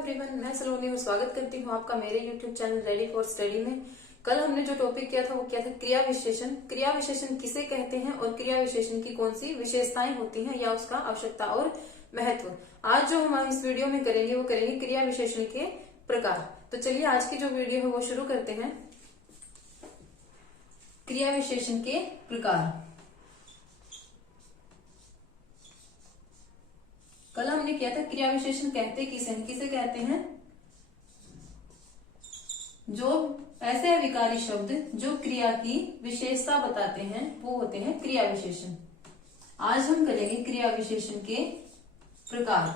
Everyone, मैं सलोनी और स्वागत करती हूँ आपका मेरे YouTube channel ready for study में। कल हमने जो टॉपिक किया था वो क्या था, क्रिया विशेषण। क्रिया विशेषण किसे कहते हैं और क्रिया विशेषण की कौन सी विशेषताएं होती हैं या उसका आवश्यकता और महत्व। आज जो हम इस वीडियो में करेंगे वो करेंगे क्रिया विशेषण के प्रकार। तो चलिए आज की जो वीडियो है वो शुरू करते हैं। क्रिया विशेषण के प्रकार। कल हमने किया था क्रिया विशेषण कहते किसे कहते हैं, जो ऐसे अविकारी शब्द जो क्रिया की विशेषता बताते हैं वो होते हैं क्रिया विशेषण। आज हम करेंगे क्रिया विशेषण के प्रकार।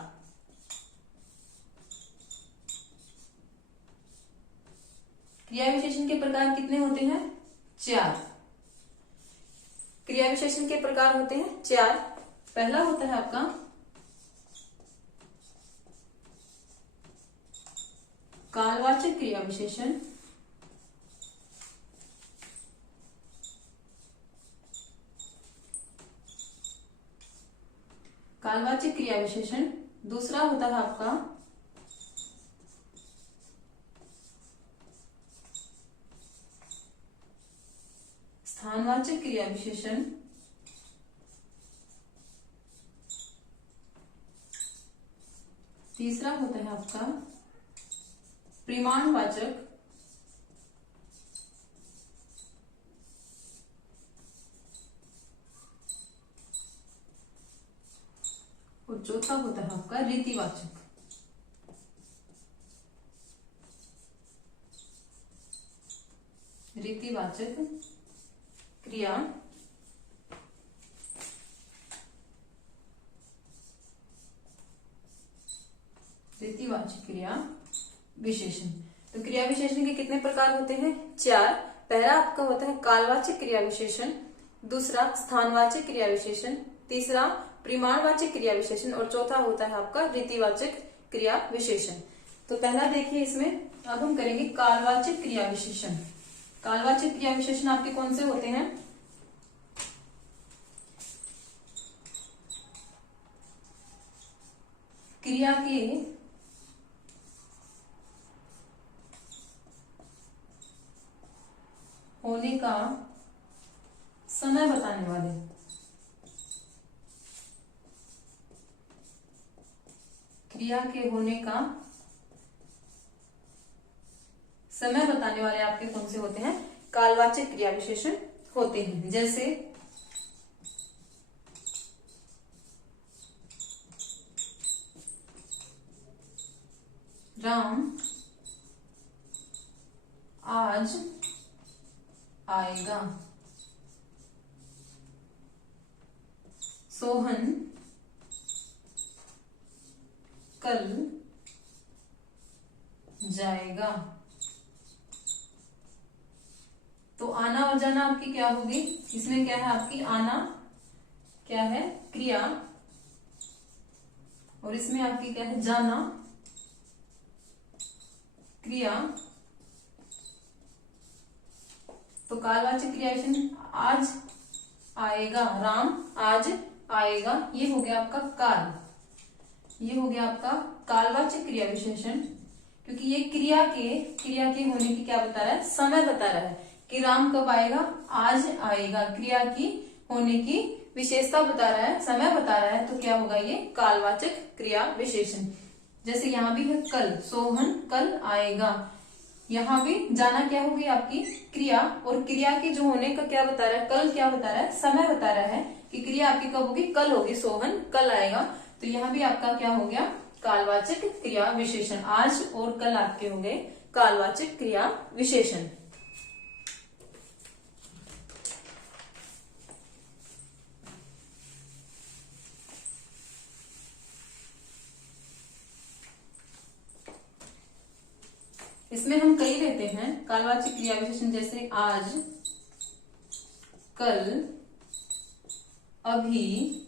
क्रिया विशेषण के प्रकार कितने होते हैं? 4। क्रिया विशेषण के प्रकार होते हैं 4। पहला होता है आपका कालवाचक क्रिया विशेषण, कालवाचक क्रिया विशेषण। दूसरा होता है आपका स्थानवाचक क्रिया विशेषण। तीसरा होता है आपका परिमाणवाचक। और चौथा होता है आपका रीतिवाचक। रीतिवाचक क्रिया रीतिवाचक क्रिया विशेषण। तो क्रिया विशेषण के कितने प्रकार होते हैं? 4। पहला आपका होता है कालवाचक क्रिया विशेषण, दूसरा स्थानवाचक क्रिया विशेषण, तीसरा परिमाणवाचक क्रिया विशेषण और चौथा होता है आपका रीतिवाचक क्रिया विशेषण। तो पहला देखिए इसमें, अब हम करेंगे कालवाचक क्रिया विशेषण। कालवाचक क्रिया विशेषण आपके कौन से होते हैं? क्रिया के होने का समय बताने वाले। क्रिया के होने का समय बताने वाले आपके कौन से होते हैं? कालवाचक क्रिया विशेषण होते हैं। जैसे राम आज आएगा, सोहन कल जाएगा। तो आना और जाना आपकी क्या होगी? इसमें क्या है आपकी? आना क्या है? क्रिया। और इसमें आपकी क्या है? जाना क्रिया। तो कालवाचक क्रिया विशेषण आज आएगा, राम आज आएगा, ये हो गया आपका काल। ये हो गया आपका कालवाचक क्रिया विशेषण, क्योंकि ये क्रिया के होने की क्या बता रहा है? समय बता रहा है कि राम कब आएगा? आज आएगा। क्रिया की होने की विशेषता बता रहा है, समय बता रहा है, तो क्या होगा? ये कालवाचक क्रिया विशेषण। जैसे यहाँ भी है कल, सोहन कल आएगा। यहाँ भी जाना क्या होगी आपकी? क्रिया। और क्रिया की जो होने का क्या बता रहा है? कल क्या बता रहा है? समय बता रहा है कि क्रिया आपकी कब होगी? कल होगी, सोहन कल आएगा। तो यहाँ भी आपका क्या हो गया? कालवाचक क्रिया विशेषण। आज और कल आपके हो गए कालवाचक क्रिया विशेषण। इसमें हम कई लेते हैं कालवाचक क्रिया विशेषण, जैसे आज, कल, अभी,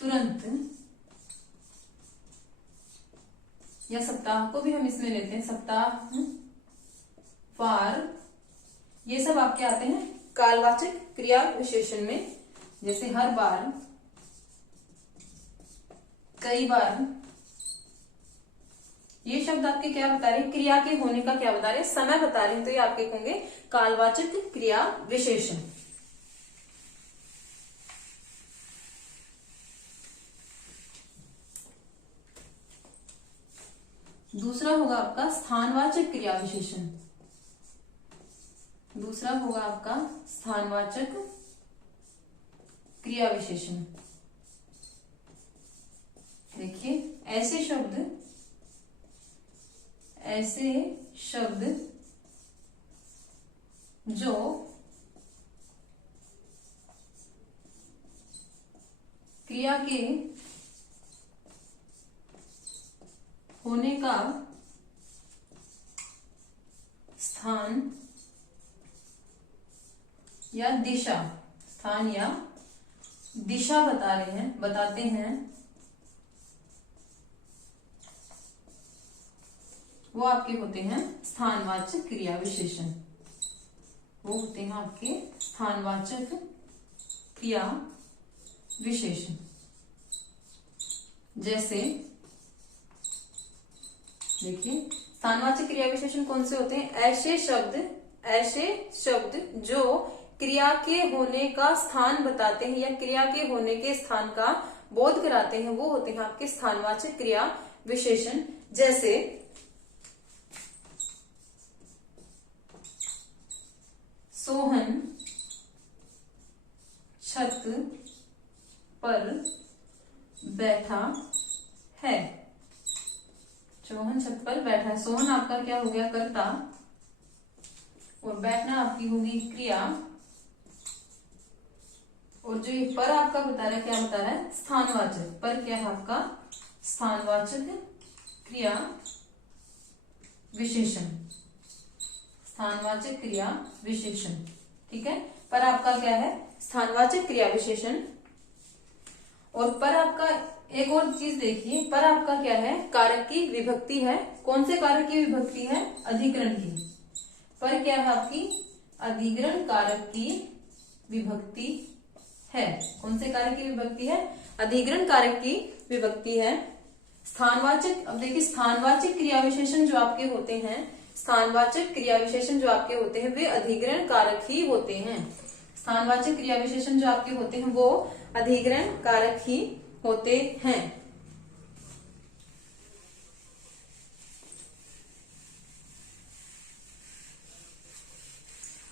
तुरंत, या सप्ताह को भी हम इसमें लेते हैं। सप्ताह, वार, ये सब आपके आते हैं कालवाचक क्रिया विशेषण में। जैसे हर बार, कई बार, ये शब्द आपके क्या बता रहे हैं, क्रिया के होने का क्या बता रहे हैं, समय बता रहे हैं, तो ये आपके होंगे कालवाचक क्रिया विशेषण। दूसरा होगा आपका स्थानवाचक क्रिया विशेषण। दूसरा होगा आपका स्थानवाचक क्रिया विशेषण। देखिए ऐसे शब्द जो क्रिया के होने का स्थान या दिशा, स्थान या दिशा बताते हैं, वो आपके होते हैं स्थानवाचक क्रिया विशेषण। वो होते हैं आपके स्थानवाचक क्रिया विशेषण। जैसे देखिए स्थानवाचक क्रिया विशेषण कौन से होते हैं, ऐसे शब्द जो क्रिया के होने का स्थान बताते हैं या क्रिया के होने के स्थान का बोध कराते हैं, वो होते हैं आपके स्थानवाचक क्रिया विशेषण। जैसे सोहन छत पर बैठा है। सोहन छत पर बैठा है, सोहन आपका क्या हो गया, कर्ता, और बैठना आपकी होगी क्रिया, और जो ये पर आपका बता रहा है, क्या बता रहा है, स्थानवाचक। पर क्या है आपका, स्थानवाचक क्रिया विशेषण। स्थानवाचक क्रिया विशेषण, ठीक है। पर आपका क्या है, स्थानवाचक क्रिया विशेषण। और पर आपका एक और चीज देखिए, पर आपका क्या है, कारक की विभक्ति है। कौन से कारक की विभक्ति है, अधिकरण की। पर क्या है आपकी, अधिकरण कारक की विभक्ति है। कौन से कारक की विभक्ति है, अधिकरण कारक की विभक्ति है। स्थानवाचक, अब देखिए स्थानवाचक क्रिया विशेषण जो आपके होते हैं, स्थानवाचक क्रिया विशेषण जो आपके होते हैं, वे अधिकरण कारक ही होते हैं। स्थानवाचक क्रिया विशेषण जो आपके होते हैं वो अधिकरण कारक ही होते हैं।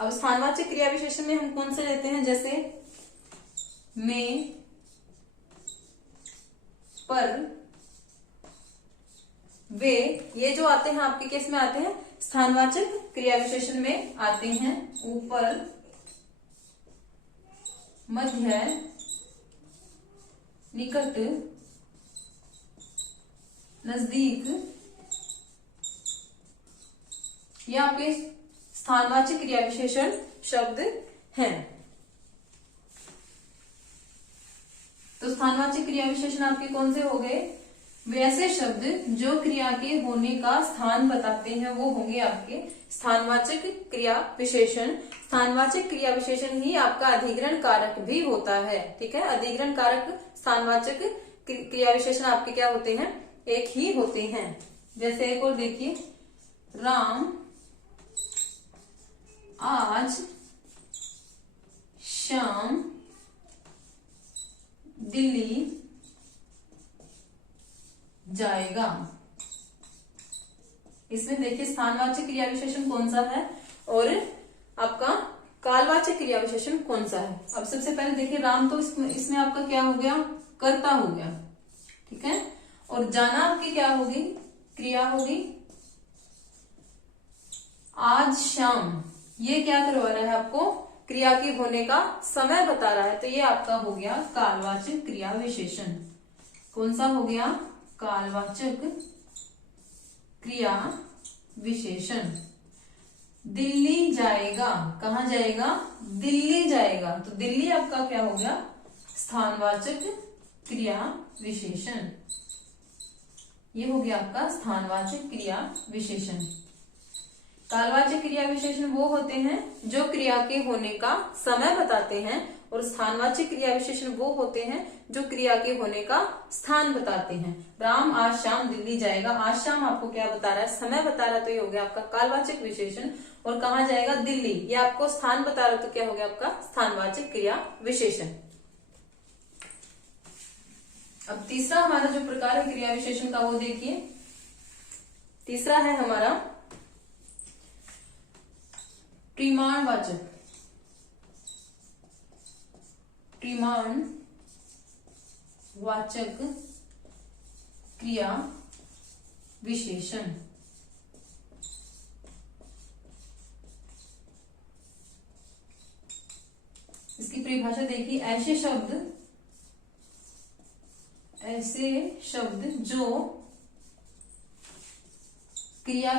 अब स्थानवाचक क्रिया विशेषण में हम कौन से लेते हैं, जैसे में, पर, वे, ये जो आते हैं आपके केस में आते हैं स्थानवाचक क्रिया विशेषण में आते हैं। ऊपर, मध्य, निकट, नजदीक, ये आपके स्थानवाचक क्रिया विशेषण शब्द हैं। तो स्थानवाचक क्रिया विशेषण आपके कौन से हो गए, वैसे शब्द जो क्रिया के होने का स्थान बताते हैं, वो होंगे आपके स्थानवाचक क्रिया विशेषण। स्थानवाचक क्रिया विशेषण ही आपका अधिकरण कारक भी होता है, ठीक है। अधिकरण कारक, स्थानवाचक क्रिया विशेषण आपके क्या होते हैं, एक ही होते हैं। जैसे एक और देखिए, राम आज शाम दिल्ली जाएगा। इसमें देखिए स्थानवाचक क्रिया विशेषण कौन सा है और आपका कालवाचक क्रिया विशेषण कौन सा है। अब सबसे पहले देखिए राम, तो इसमें आपका क्या हो गया, कर्ता हो गया, ठीक है। और जाना आपकी क्या होगी, क्रिया होगी। आज शाम, ये क्या करवा रहा है आपको, क्रिया के होने का समय बता रहा है, तो ये आपका हो गया कालवाचक क्रिया विशेषण। कौन सा हो गया, कालवाचक क्रिया विशेषण। दिल्ली जाएगा, कहां जाएगा, दिल्ली जाएगा, तो दिल्ली आपका क्या हो गया, स्थानवाचक क्रिया विशेषण। ये हो गया आपका स्थानवाचक क्रिया विशेषण। कालवाचक क्रिया विशेषण वो होते हैं जो क्रिया के होने का समय बताते हैं और स्थानवाचक क्रिया विशेषण वो होते हैं जो क्रिया के होने का स्थान बताते हैं। राम आज शाम दिल्ली जाएगा, आज शाम आपको क्या बता रहा है, समय बता रहा है, तो ये हो गया आपका कालवाचक विशेषण। और कहाँ जाएगा, दिल्ली, ये आपको स्थान बता रहा है, तो क्या हो गया आपका स्थानवाचक क्रिया विशेषण। अब तीसरा हमारा जो प्रकार है क्रिया विशेषण का, वो देखिए, तीसरा है हमारा परिमाणवाचक क्रिया विशेषण। इसकी परिभाषा देखिए, ऐसे शब्द जो क्रिया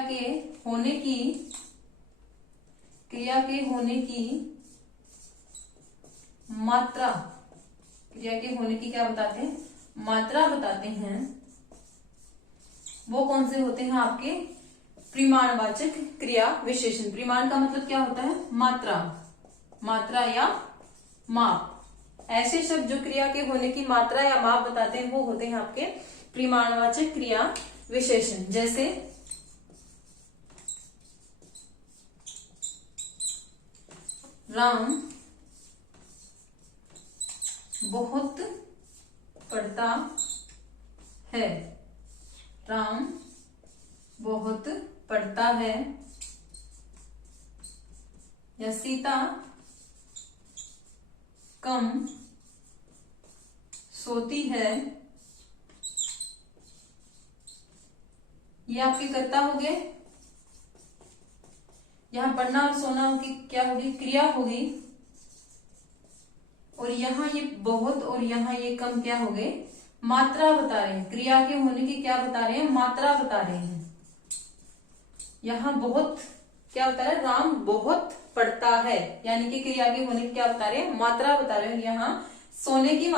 के होने की मात्रा, क्रिया के होने की क्या बताते हैं, मात्रा बताते हैं, वो कौन से होते हैं आपके परिमाणवाचक क्रिया विशेषण। परिमाण का मतलब क्या होता है, मात्रा या माप। ऐसे शब्द जो क्रिया के होने की मात्रा या माप बताते हैं वो होते हैं आपके परिमाणवाचक क्रिया विशेषण। जैसे राम बहुत पढ़ता है, राम बहुत पढ़ता है, या सीता कम सोती है। ये आपके कर्ता हो गए। यहां पढ़ना और सोना की क्या होगी, क्रिया होगी। और यहाँ ये बहुत और यहाँ ये कम क्या हो गए, मात्रा बता रहे हैं। क्रिया के होने की क्या बता रहे हैं, मात्रा बता रहे हैं। यहाँ बहुत क्या बता रहे हैं, राम बहुत पढ़ता है, यानी कि क्रिया के होने की क्या बता रहे हैं, मात्रा बता रहे हैं। यहाँ सोने की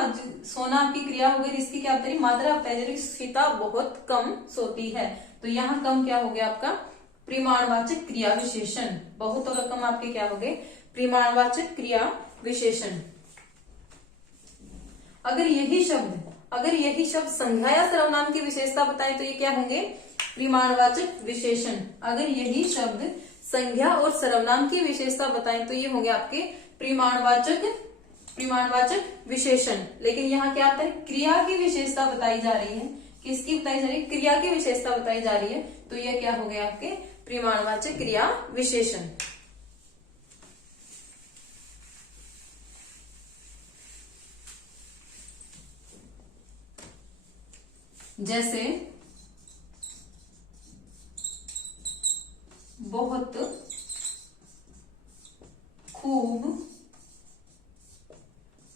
सोना आपकी क्रिया हो गई, इसकी क्या बता रही, मात्रा बता रही है। सीता बहुत कम सोती है, तो यहाँ कम क्या हो गया आपका परिमाणवाचक क्रिया विशेषण। बहुत और कम आपके क्या हो गए, परिमाणवाचक क्रिया विशेषण। अगर यही शब्द संज्ञा या सर्वनाम की विशेषता बताएं तो ये क्या होंगे, परिमाणवाचक विशेषण। अगर यही शब्द संज्ञा और सर्वनाम की विशेषता बताएं तो ये होंगे आपके परिमाणवाचक विशेषण। लेकिन यहाँ क्या आता है, क्रिया की विशेषता बताई जा रही है। किसकी बताई जा रही है, क्रिया की विशेषता बताई जा रही है, तो ये क्या हो गया आपके परिमाणवाचक क्रिया विशेषण। जैसे बहुत, खूब,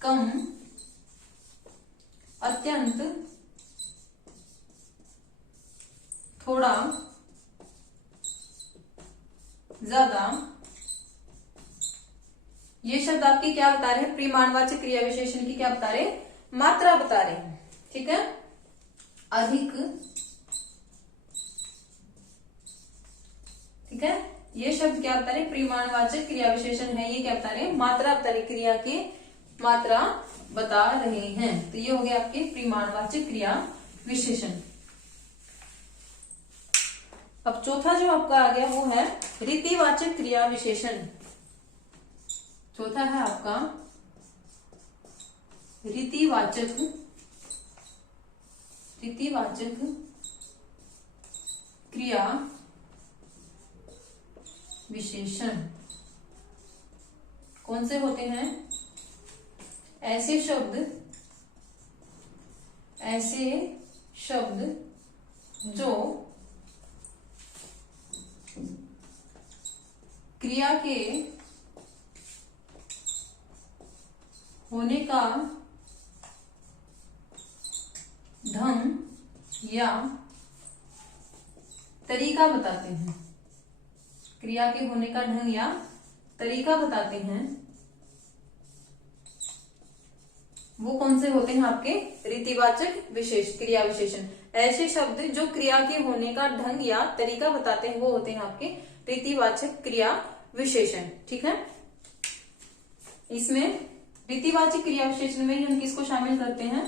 कम, अत्यंत, थोड़ा, ज्यादा। ये शब्द आपकी क्या बता रहे हैं, परिमाणवाचक क्रिया विशेषण की क्या बता रहे हैं, मात्रा बता रहे हैं। ठीक है, अधिक, ठीक है, ये शब्द क्या बता रहे, परिमाणवाचक क्रिया विशेषण है। ये क्या बता रहे हैं, मात्रा बता रहे, क्रिया की मात्रा बता रहे हैं। तो ये हो गया आपके परिमाणवाचक क्रिया विशेषण। अब चौथा जो आपका आ गया वो है रीतिवाचक क्रिया विशेषण। चौथा है आपका रीतिवाचक क्रिया विशेषण। कौन से होते हैं, ऐसे शब्द जो क्रिया के होने का ढंग या तरीका बताते हैं। क्रिया के होने का ढंग या तरीका बताते हैं, वो कौन से होते हैं आपके रीतिवाचक क्रिया विशेषण। ऐसे शब्द जो क्रिया के होने का ढंग या तरीका बताते हैं वो होते हैं आपके रीतिवाचक क्रिया विशेषण। ठीक है, इसमें रीतिवाचक क्रिया विशेषण में ही हम किसको शामिल करते हैं,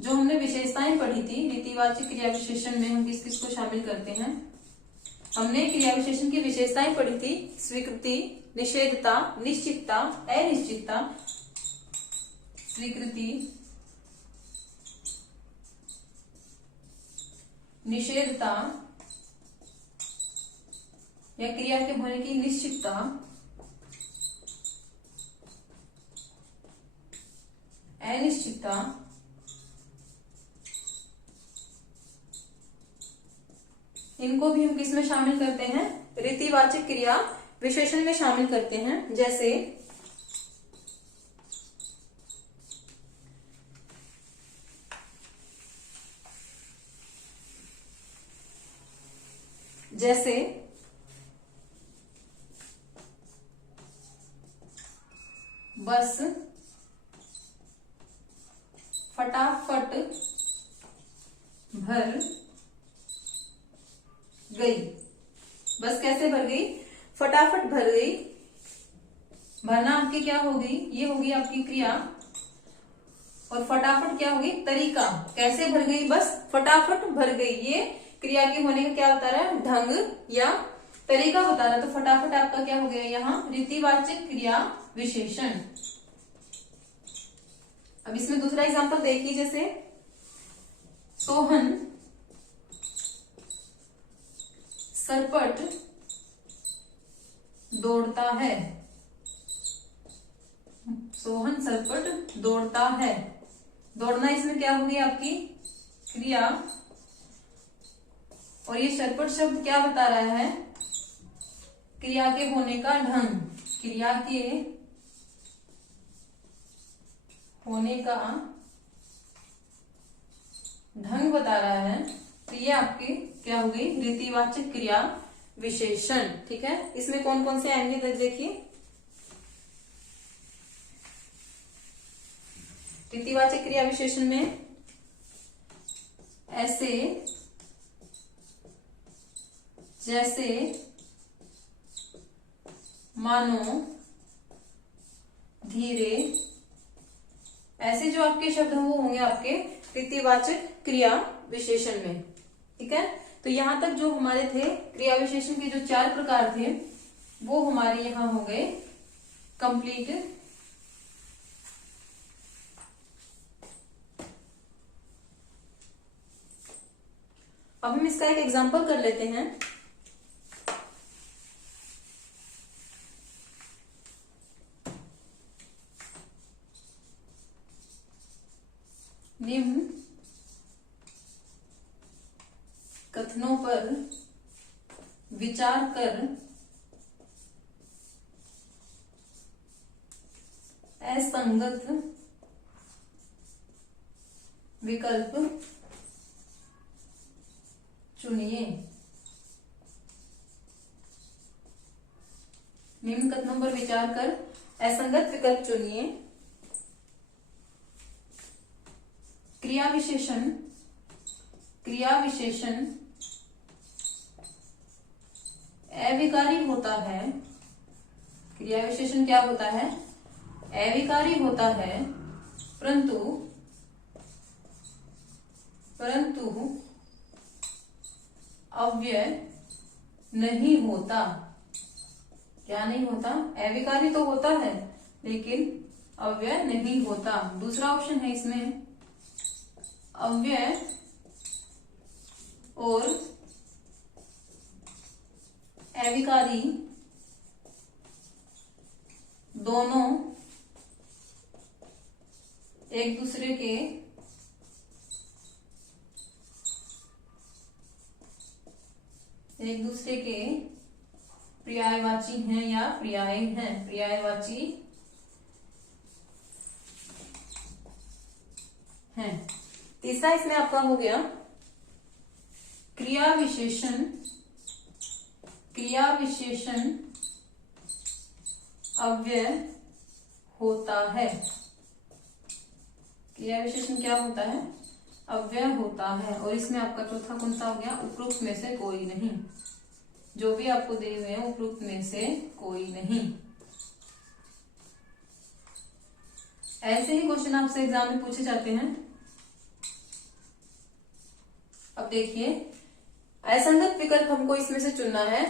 जो हमने विशेषताएं पढ़ी थी रीतिवाचक क्रिया विशेषण में हम किस किस को शामिल करते हैं। हमने क्रिया विशेषण की विशेषताएं पढ़ी थी, स्वीकृति, निषेधता, निश्चितता, अनिश्चितता। स्वीकृति, निषेधता या क्रिया के होने की निश्चितता, अनिश्चितता, इनको भी हम किस में शामिल करते हैं, रीतिवाचक क्रिया विशेषण में शामिल करते हैं। जैसे बस फटाफट भर गई। बस कैसे भर गई, फटाफट भर गई। भरना आपकी क्या होगी, ये होगी आपकी क्रिया, और फटाफट क्या होगी, तरीका। कैसे भर गई, बस फटाफट भर गई, ये क्रिया के होने का क्या बता रहा है, ढंग या तरीका बता रहा है। तो फटाफट आपका क्या हो गया यहाँ, रीतिवाचक क्रिया विशेषण। अब इसमें दूसरा एग्जांपल देखिए, जैसे सोहन सरपट दौड़ता है। सोहन सरपट दौड़ता है। दौड़ना इसमें क्या होगी आपकी क्रिया, और ये सरपट शब्द क्या बता रहा है, क्रिया के होने का ढंग। क्रिया के होने का ढंग बता रहा है। तो ये आपकी क्या होगी, रीतिवाचक क्रिया विशेषण। ठीक है, इसमें कौन कौन से आएंगे देखिए। रीतिवाचक क्रिया विशेषण में ऐसे, जैसे, मानो, धीरे, ऐसे जो आपके शब्द हैं वो होंगे आपके रीतिवाचक क्रिया विशेषण में। ठीक है, तो यहां तक जो हमारे थे क्रिया विशेषण के जो 4 प्रकार थे वो हमारे यहां हो गए कंप्लीट। अब हम इसका एक एग्जांपल कर लेते हैं। निम्न कथनों पर विचार कर असंगत विकल्प चुनिए। निम्न कथनों पर विचार कर असंगत विकल्प चुनिए। क्रिया विशेषण, क्रिया विशेषण अविकारी होता है। क्रिया विशेषण क्या होता है, अविकारी होता है, परंतु अव्यय नहीं होता। क्या नहीं होता, अविकारी तो होता है लेकिन अव्यय नहीं होता। दूसरा ऑप्शन है इसमें, अव्यय और अविकारी दोनों एक दूसरे के पर्यायवाची हैं या पर्याय हैं, पर्यायवाची हैं। तीसरा इसमें आपका हो गया क्रिया विशेषण, क्रिया विशेषण अव्यय होता है। क्रिया विशेषण क्या होता है, अव्यय होता है। और इसमें आपका चौथा कौन सा हो गया, उपरोक्त में से कोई नहीं। जो भी आपको दिए हुए हैं उपरोक्त में से कोई नहीं। ऐसे ही क्वेश्चन आपसे एग्जाम में पूछे जाते हैं। अब देखिए, असंगत विकल्प हमको इसमें से चुनना है।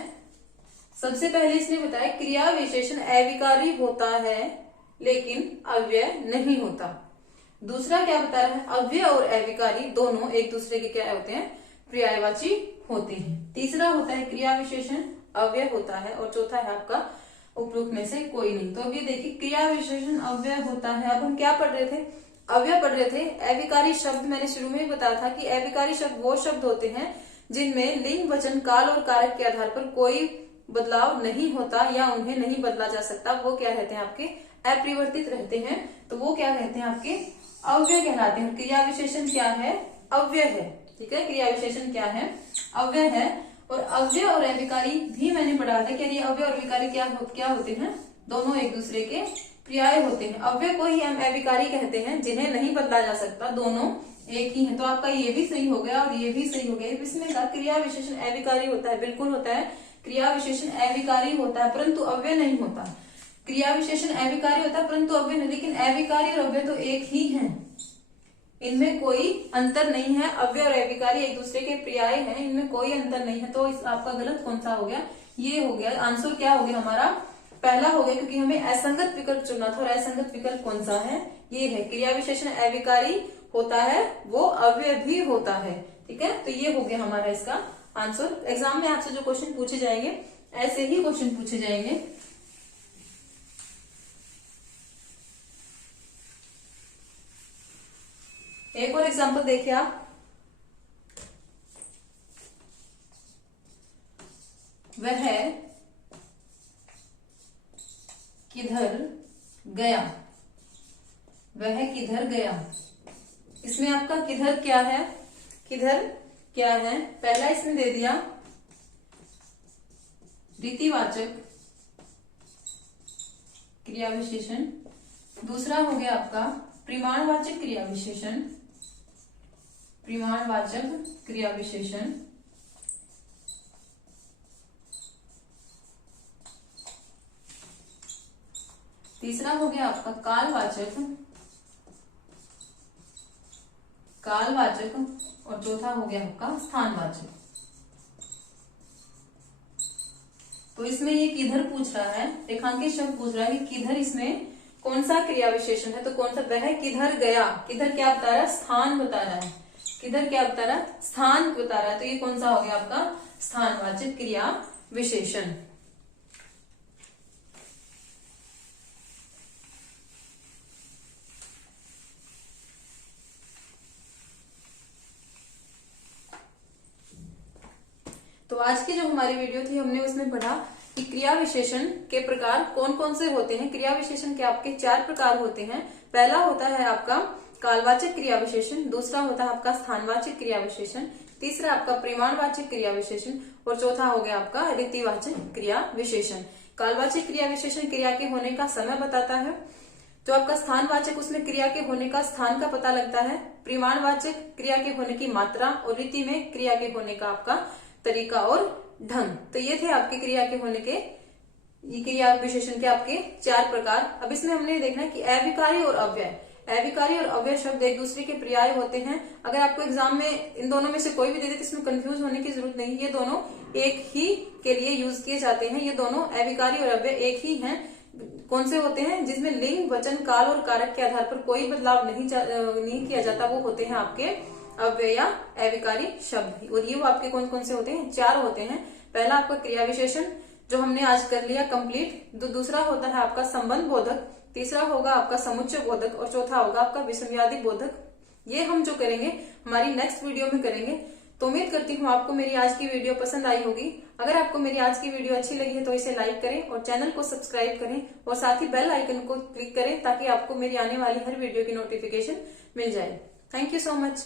सबसे पहले इसने बताया क्रिया विशेषण अविकारी होता है लेकिन अव्यय नहीं होता। दूसरा क्या बता रहा है, अव्यय और अविकारी दोनों एक दूसरे के क्या होते हैं, पर्यायवाची होते हैं। तीसरा होता है क्रिया विशेषण अव्यय होता है, और चौथा है आपका उपरोक्त में से कोई नहीं। तो अब ये देखिए, क्रिया विशेषण अव्यय होता है। अब हम क्या पढ़ रहे थे, अव्यय पढ़ रहे थे। अविकारी शब्द मैंने शुरू में ही बताया था कि अविकारी शब्द वो शब्द होते हैं जिनमें लिंग, वचन, काल और कारक के आधार पर कोई बदलाव नहीं होता या उन्हें नहीं बदला जा सकता। वो क्या रहते हैं, आपके अपरिवर्तित रहते हैं। तो वो क्या कहते हैं, आपके अव्यय कहलाते हैं। क्रिया विशेषण क्या है, अव्यय है। ठीक है, क्रिया विशेषण क्या है, अव्यय है। और अव्यय और अविकारी भी मैंने पढ़ा था कि अव्यय और विकारी क्या होते हैं, दोनों एक दूसरे के पर्याय होते हैं। अव्यय को ही हम अविकारी कहते हैं जिन्हें नहीं बदला जा सकता, दोनों एक ही है। तो आपका ये भी सही हो गया और ये भी सही हो गया। इसमें का क्रिया विशेषण अविकारी होता है, बिल्कुल होता है। क्रिया विशेषण अविकारी होता है परंतु अव्यय नहीं होता। क्रिया विशेषण अविकारी होता है परंतु अव्यय नहीं, लेकिन अविकारी और अव्यय तो एक ही है, इनमें कोई अंतर नहीं है। अव्यय और अविकारी एक दूसरे के पर्याय हैं, इनमें कोई अंतर नहीं है। तो इस आपका गलत कौन सा हो गया, ये हो गया। आंसर क्या हो गया हमारा, पहला हो गया, क्योंकि हमें असंगत विकल्प चुनना था। और असंगत विकल्प कौन सा है, ये है। क्रिया विशेषण अविकारी होता है, वो अव्यय भी होता है। ठीक है, तो ये हो गया हमारा इसका आंसर। एग्जाम में आपसे जो क्वेश्चन पूछे जाएंगे ऐसे ही क्वेश्चन पूछे जाएंगे। एक और एग्जांपल देखिए आप, वह किधर गया, वह किधर गया। इसमें आपका किधर क्या है, किधर क्या है, पहला इसमें दे दिया रीतिवाचक क्रिया विशेषण, दूसरा हो गया आपका परिमाणवाचक क्रिया विशेषण, परिमाणवाचक क्रिया विशेषण, तीसरा हो गया आपका कालवाचक, कालवाचक, और चौथा हो गया आपका स्थानवाचक। तो इसमें ये किधर पूछ रहा है, रेखांकित शब्द पूछ रहा है कि किधर, इसमें कौन सा क्रिया विशेषण है। तो कौन सा, वह किधर गया। किधर क्या बता रहा है, स्थान बता रहा है। किधर क्या बता रहा है, स्थान बता रहा है। तो ये कौन सा हो गया आपका स्थानवाचक क्रिया विशेषण। तो आज की जो हमारी वीडियो थी हमने उसमें पढ़ा कि क्रिया विशेषण के प्रकार कौन कौन से होते हैं। क्रिया विशेषण के आपके 4 प्रकार होते हैं। पहला होता है आपका कालवाचक क्रिया विशेषण, दूसरा होता है आपका स्थानवाचक क्रिया विशेषण, तीसरा आपका परिमाणवाचक क्रिया विशेषण, और चौथा हो गया आपका रीतिवाचक क्रिया विशेषण। कालवाचक क्रिया विशेषण क्रिया के होने का समय बताता है। जो आपका स्थानवाचक, उसमें क्रिया के होने का स्थान का पता लगता है। परिमाणवाचक क्रिया के होने की मात्रा, और रीति में क्रिया के होने का आपका तरीका और ढंग। तो ये थे आपके क्रिया के होने के, ये क्रिया विशेषण के आपके 4 प्रकार। अब इसमें हमने देखना है कि अविकारी और अव्यय, अविकारी और अव्यय शब्द एक दूसरे के पर्याय होते हैं। अगर आपको एग्जाम में इन दोनों में से कोई भी दे दे तो इसमें कंफ्यूज होने की जरूरत नहीं। ये दोनों एक ही के लिए यूज किए जाते हैं। ये दोनों अविकारी और अव्यय एक ही हैं। कौन से होते हैं, जिसमें लिंग, वचन, काल और कारक के आधार पर कोई बदलाव नहीं किया जाता, वो होते हैं आपके अव्यय या अविकारी शब्द। और ये वो आपके कौन कौन से होते हैं, 4 होते हैं। पहला आपका क्रिया विशेषण जो हमने आज कर लिया कंप्लीट। दूसरा होता है आपका संबंध बोधक, तीसरा होगा आपका समुच्चय बोधक, और चौथा होगा आपका विषमवादी बोधक। ये हम जो करेंगे हमारी नेक्स्ट वीडियो में करेंगे। तो उम्मीद करती हूँ आपको मेरी आज की वीडियो पसंद आई होगी। अगर आपको मेरी आज की वीडियो अच्छी लगी है तो इसे लाइक करें और चैनल को सब्सक्राइब करें, और साथ ही बेल आइकन को क्लिक करें ताकि आपको मेरी आने वाली हर वीडियो की नोटिफिकेशन मिल जाए। Thank you so much.